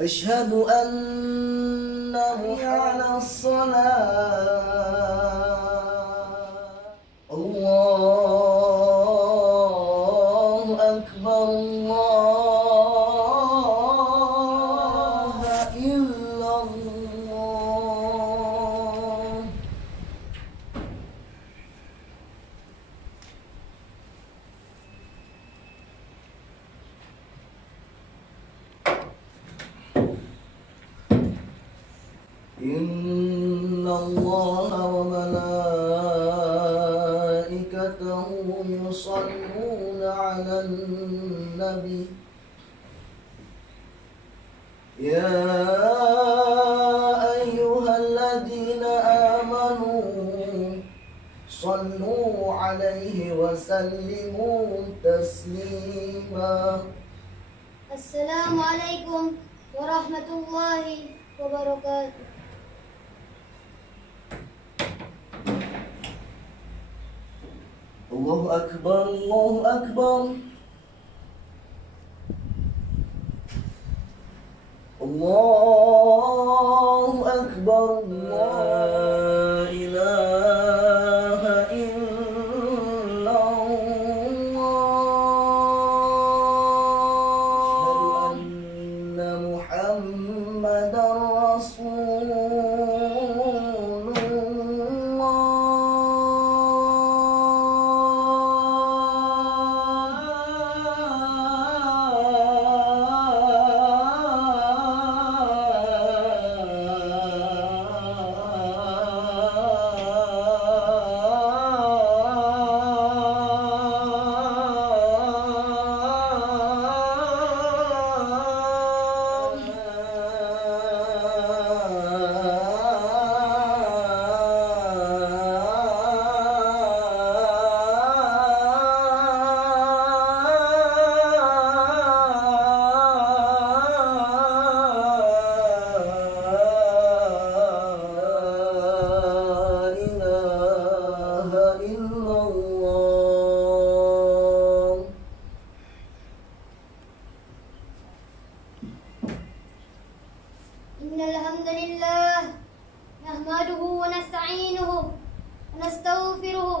أشهد أن على الصلاة الله أكبر الله إلا الله إن الله وملائكته يصلون على النبي يا أيها الذين آمنوا صلوا عليه وسلموا تسليما. السلام عليكم ورحمة الله وبركاته. الله أكبر الله أكبر الله أكبر لا إله إلا الله أشهد أن محمدا رسول إن الحمد لله نحمده ونستعينه ونستغفره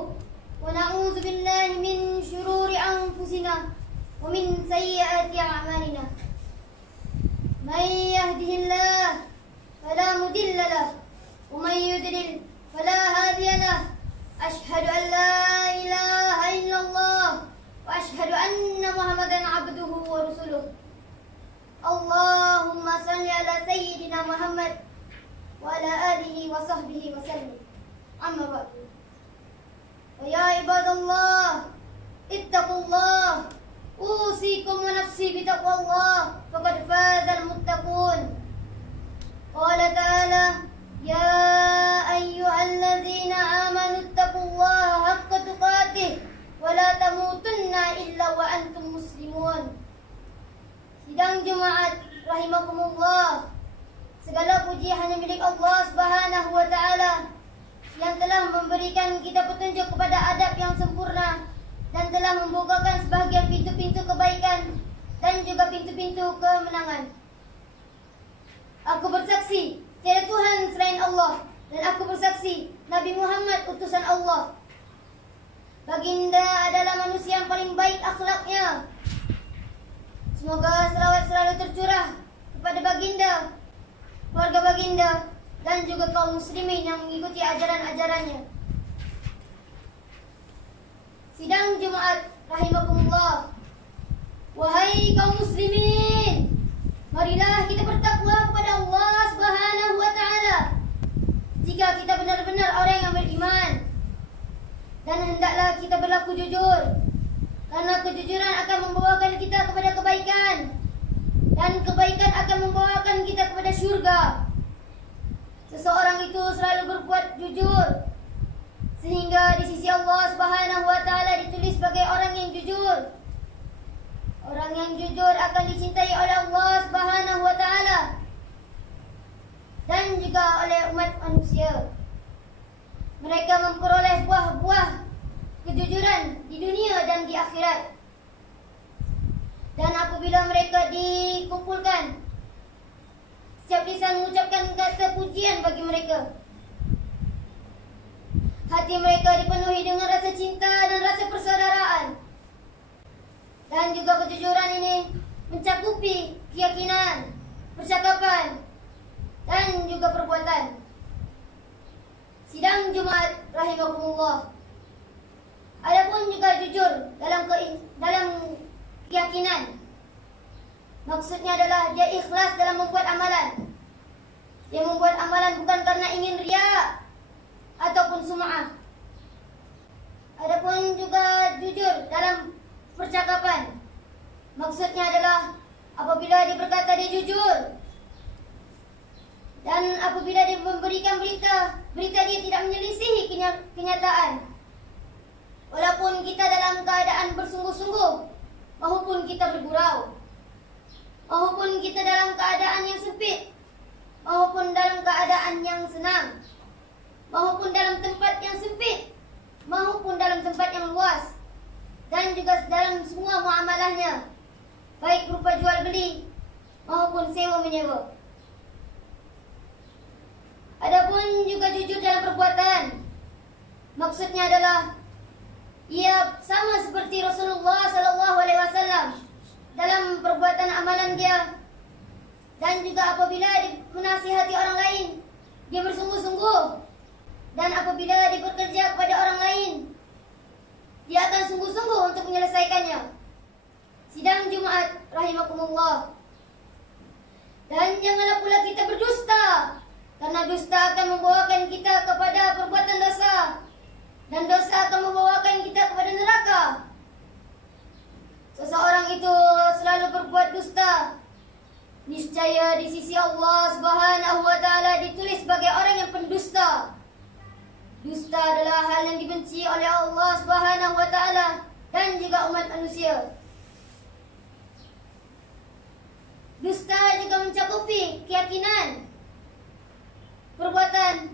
ونعوذ بالله من شرور أنفسنا ومن سيئات أعمالنا. من يهده الله فلا مضل له ومن يضلل فلا هادي له. أشهد أن لا إله إلا الله وأشهد أن محمدا عبده ورسوله. اللهم صل على سيدنا محمد وعلى آله وصحبه وسلم. أما بعد، ويا عباد الله اتقوا الله، أوصيكم ونفسي بتقوى الله فقد فاز المتقون. قال تعالى: يا أيها الذين آمنوا اتقوا الله حق تقاته ولا تموتن إلا وأنتم مسلمون. Sidang Jumaat rahimakumullah, segala puji hanya milik Allah Subhanahu wa taala yang telah memberikan kita petunjuk kepada adab yang sempurna dan telah membukakan sebahagian pintu-pintu kebaikan dan juga pintu-pintu kemenangan. Aku bersaksi tiada Tuhan Nabi Muhammad utusan Allah. Baginda adalah manusia yang paling baik akhlaknya. Semoga selawat selalu tercurah kepada baginda, keluarga baginda, dan juga kaum muslimin yang mengikuti ajaran-ajarannya. Sidang Jumat rahimakumullah. Wahai kaum muslimin, marilah kita bertakwa kepada Allah Subhanahu wa taala. Jika kita benar-benar orang yang beriman, dan hendaklah kita berlaku jujur, karena kejujuran akan membawakan kita kepada kebaikan, dan kebaikan akan membawakan kita kepada syurga. Seseorang itu selalu berbuat jujur, sehingga di sisi Allah Subhanahu wa taala ditulis sebagai orang yang jujur. Orang yang jujur akan dicintai oleh Allah Subhanahu wa taala dan juga oleh umat manusia. Mereka memperoleh buah-buah kejujuran di dunia dan di akhirat. Dan apabila mereka dikumpulkan, setiap lisan mengucapkan kata pujian bagi mereka. Hati mereka dipenuhi dengan rasa cinta dan rasa persaudaraan. Dan juga kejujuran ini mencakupi keyakinan, percakapan, dan juga perbuatan. Sidang Jumat rahimakumullah. Adapun juga jujur dalam keyakinan. Maksudnya adalah dia ikhlas dalam membuat amalan. Dia membuat amalan bukan karena ingin riya ataupun sum'ah. Adapun juga jujur dalam percakapan. Maksudnya adalah apabila dia berkata dia jujur, dan apabila dia memberikan berita dia tidak menyelisihi kenyataan. Walaupun kita dalam keadaan bersungguh-sungguh, maupun kita bergurau, maupun kita dalam keadaan yang sempit, maupun dalam keadaan yang senang, maupun dalam tempat yang sempit, maupun dalam tempat yang luas, dan juga dalam semua muamalahnya, baik berupa jual beli maupun sewa menyewa. Adapun juga jujur dalam perbuatan. Maksudnya adalah ia sama seperti Rasulullah SAW dalam perbuatan amalan dia, dan juga apabila menasihati orang lain dia bersungguh-sungguh, dan apabila dia bekerja kepada orang lain dia akan sungguh-sungguh untuk menyelesaikannya. Sidang Jumat rahimakumullah. Dan janganlah pula kita berdusta, karena dusta akan membawakan kita kepada perbuatan dosa, dan dosa akan membawakan kita kepada neraka. Seseorang itu selalu berbuat dusta, niscaya di sisi Allah Subhanahu wa taala ditulis sebagai orang yang pendusta. Dusta adalah hal yang dibenci oleh Allah Subhanahu wa taala dan juga umat manusia. Dusta juga mencakupi keyakinan, perbuatan,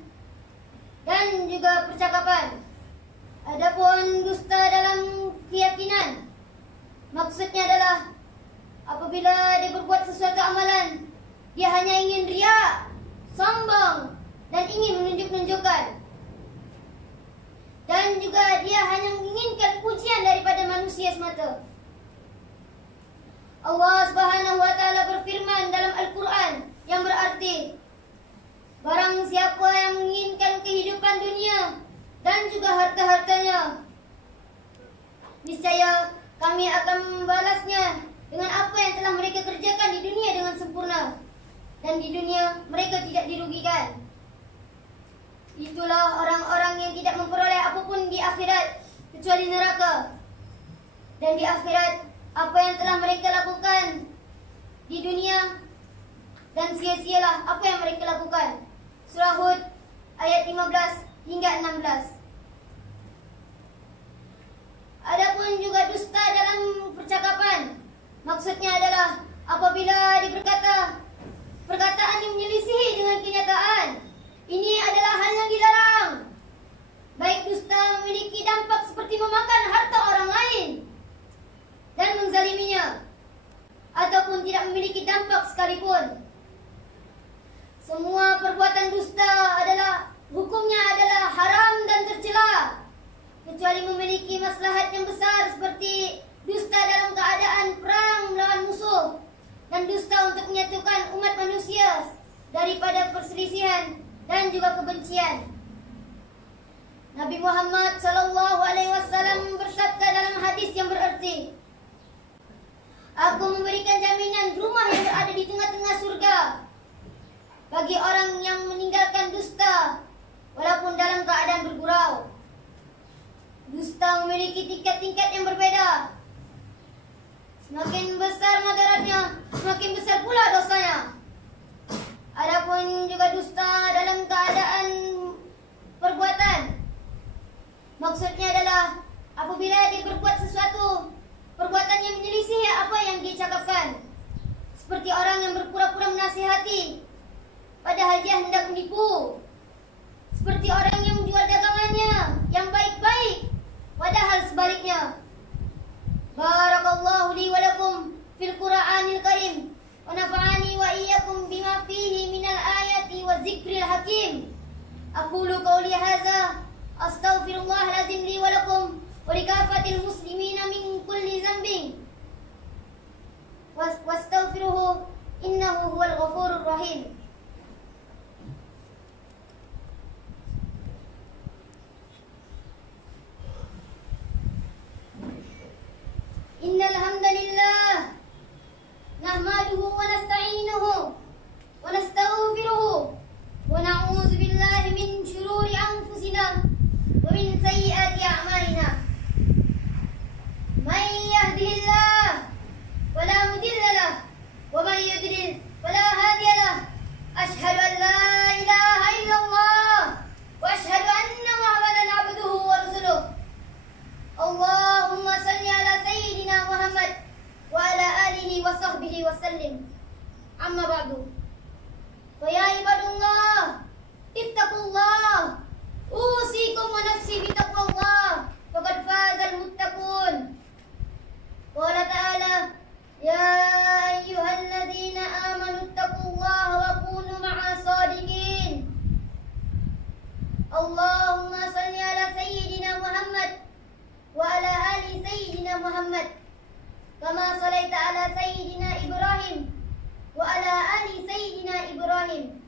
dan juga percakapan. Adapun dusta dalam keyakinan, maksudnya adalah apabila dia berbuat sesuatu amalan, dia hanya ingin riya, sombong, dan ingin menunjuk-nunjukkan. Dan juga dia hanya menginginkan pujian daripada manusia semata. Allah Subhanahu wa taala berfirman dalam Al-Quran yang berarti, barang siapa yang menginginkan kehidupan dunia dan juga harta-hartanya, niscaya kami akan membalasnya dengan apa yang telah mereka kerjakan di dunia dengan sempurna, dan di dunia mereka tidak dirugikan. Itulah orang-orang yang tidak memperoleh apapun di akhirat kecuali neraka. Dan di akhirat, apa yang telah mereka lakukan di dunia, dan sia-sialah apa yang mereka lakukan. Surah Hud ayat 15 hingga 16. Adapun juga dusta dalam percakapan, maksudnya adalah apabila berkata perkataan yang menyelisihi dengan kenyataan. Ini adalah hal yang dilarang. Baik dusta memiliki dampak seperti memakan harta orang lain dan menzaliminya, ataupun tidak memiliki dampak sekalipun. Semua perbuatan dusta adalah hukumnya adalah haram menyatukan umat manusia daripada perselisihan dan juga kebencian. Nabi Muhammad sallallahu alaihi wasallam bersabda dalam hadis yang bererti, "Aku memberikan jaminan rumah yang berada di tengah-tengah surga bagi orang yang meninggalkan dusta walaupun dalam keadaan bergurau." Dusta memiliki tingkat-tingkat yang berbeda. Semakin besar madaratnya, semakin besar pula dosanya. Adapun juga dusta dalam keadaan perbuatan, maksudnya adalah apabila dia berbuat sesuatu perbuatan yang menyelisih apa yang dia cakapkan, seperti orang yang berpura-pura menasihati padahal dia hendak menipu, seperti orang yang menjual dagangannya yang baik-baik padahal sebaliknya. Barakallahu li wa lakum fil Qur'anil Karim wa nafa'ani wa iyyakum bima fihi minal ayati wa zikril hakim. Aqulu qawli hadza astaghfirullahal azim li wa lakum wa likafatil muslimina min kulli dhanbin wastaghfiruhu innahu huwal ghafurur rahim. Innal hamdalillah nahmaduhu wa nasta'inuhu wa nastaghfiruhu wa na'udzu billahi min shururi anfusina wa min sayyiati a'malina. May yahdihillah fala mudilla lahu wa may yudlil fala hadiya lahu. Ashhadu an la ilaha illallah wa ashhadu anna Muhammadan abduhu wa rasuluh. Allahumma salli ala sayyidina Muhammad wa ala alihi wa sahbihi wa sallim. Amma ba'du. Fa ya ibadullah, ittaqullah. Usikum wa nafsi bitaqwallah. Faqad fazal muttaqun. Qala ta'ala, ya ayyuhalladzina amanu ittaqullaha wa kunu ma'as sadiqin. Allahumma salli ala sayyidina Muhammad wa ala ali sayyidina Muhammad kama salaita ala sayyidina Ibrahim wa ala ali sayyidina Ibrahim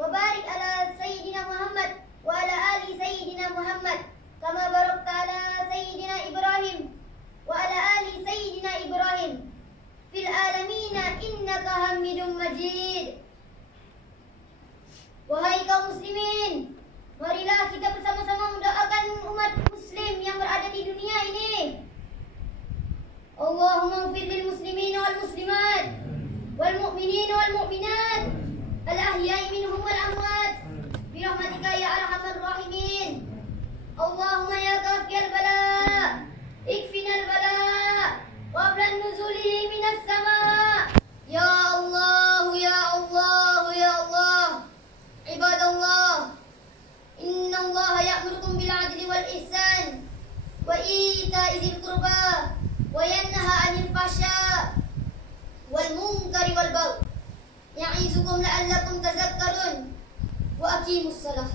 wa barik ala sayyidina Muhammad wa ala ali sayyidina Muhammad kama barakta ala sayyidina Ibrahim wa ala ali sayyidina Ibrahim fil alamin innaka Hamidum Majid. Wahai kaum muslimin, marilah kita bersama-sama mendoakan umat muslim yang berada di dunia ini. Allahumma ighfir lil muslimin wal muslimat wal mu'minin wal mu'minat al ahya'i minhum wal amwat bi rahmatika ya arhamar rahimin. Allahumma ya kafiyal bala ikfinal bala wa ablan nuzulihi minas sama. Ya Allah ya Allah ya Allah. Ibadallah, inna Allah ya'murukum bil 'adli wal ihsan wa ita'i dzil qurba wa yanha 'anil fahsya wal munkari wal baghi ya'izukum la'allakum tadhakkarun wa aqimus shalah.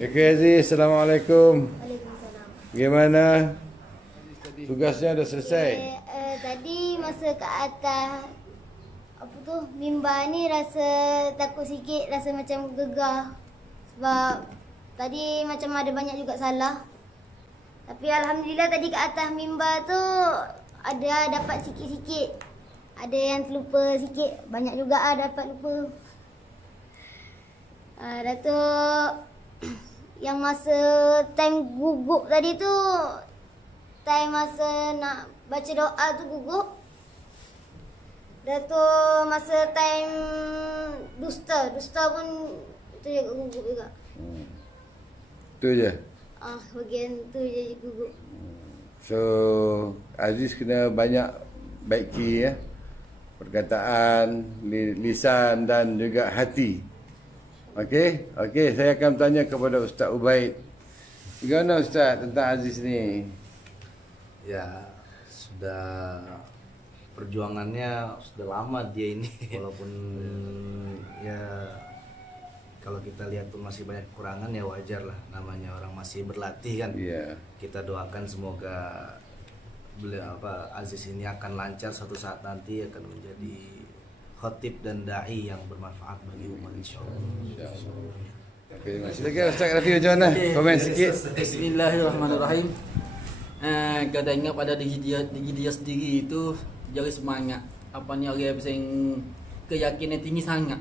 Okey Aziz, Assalamualaikum. Waalaikumsalam. Bagaimana? Tugasnya dah selesai? Tadi masa ke atas mimbar ni rasa takut sikit, rasa macam gegar. Sebab tadi macam ada banyak juga salah. Tapi alhamdulillah tadi ke atas mimbar tu ada dapat sikit-sikit. Ada yang terlupa sikit, banyak juga dapat lupa. Datuk, yang masa time gugup tadi tu, time masa nak baca doa tu gugup. Datuk masa time dusta pun tu juga gugup juga. Tu je. Bagian tu je gugup. So Aziz kena banyak baiki ya. Perkataan, lisan dan juga hati. Okey, saya akan tanya kepada Ustaz Ubaid. Bagaimana Ustaz tentang Aziz ni? Ya sudah, perjuangannya sudah lama dia ini. Walaupun ya kalau kita lihat pun masih banyak kekurangan, ya wajar lah, namanya orang masih berlatih kan. Iya. Kita doakan semoga beliau Aziz ini akan lancar, suatu saat nanti akan menjadi khatib dan dai yang bermanfaat bagi umat, insyaallah. Oke, silakan Ustaz Rafi, macam mana? Komen sikit. Bismillahirrahmanirrahim. Kita ingat pada diri dia sendiri itu jadi semangat. Apa ni orang yang keyakinan tinggi sangat.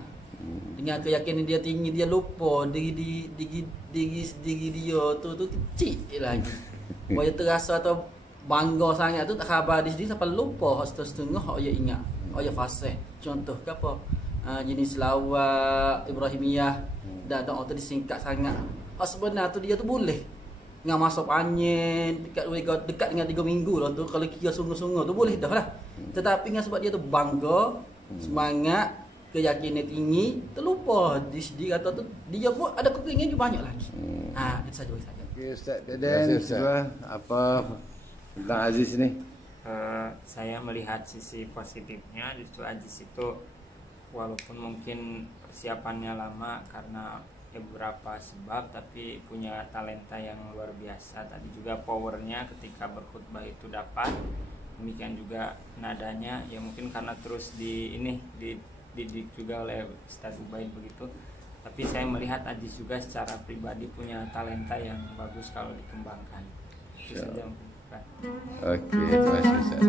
Dengan keyakinan dia tinggi, dia lupa diri dia tu kecil lagi. Boleh terasa atau bangga sangat tu, tak khabar di sini sampai lupa setengah hak dia ingat. Hak dia fasih. Contoh ke apa? Jenis selawat Ibrahimiyah dan doa tu disingkat sangat. Hak sebenar tu dia tu boleh dengan masuk angin dekat dengan 3 minggu lah tu, kalau kira sungguh-sungguh tu boleh dah lah. Tetapi dengan sebab dia tu bangga, semangat, keyakinan tinggi, terlupa di sini kata tu dia pun ada kepingan juga banyak lagi. Itu saja. Okey, Ustaz Deden, apa tentang Aziz ni? Saya melihat sisi positifnya, justru Aziz itu walaupun mungkin persiapannya lama karena beberapa sebab, tapi punya talenta yang luar biasa. Tadi juga powernya ketika berkhutbah itu dapat, demikian juga nadanya, ya mungkin karena terus dididik juga oleh Ustaz Ubaid begitu. Tapi saya melihat Aziz juga secara pribadi punya talenta yang bagus kalau dikembangkan. Itu saja mungkin. Okey, terima kasih Ustaz.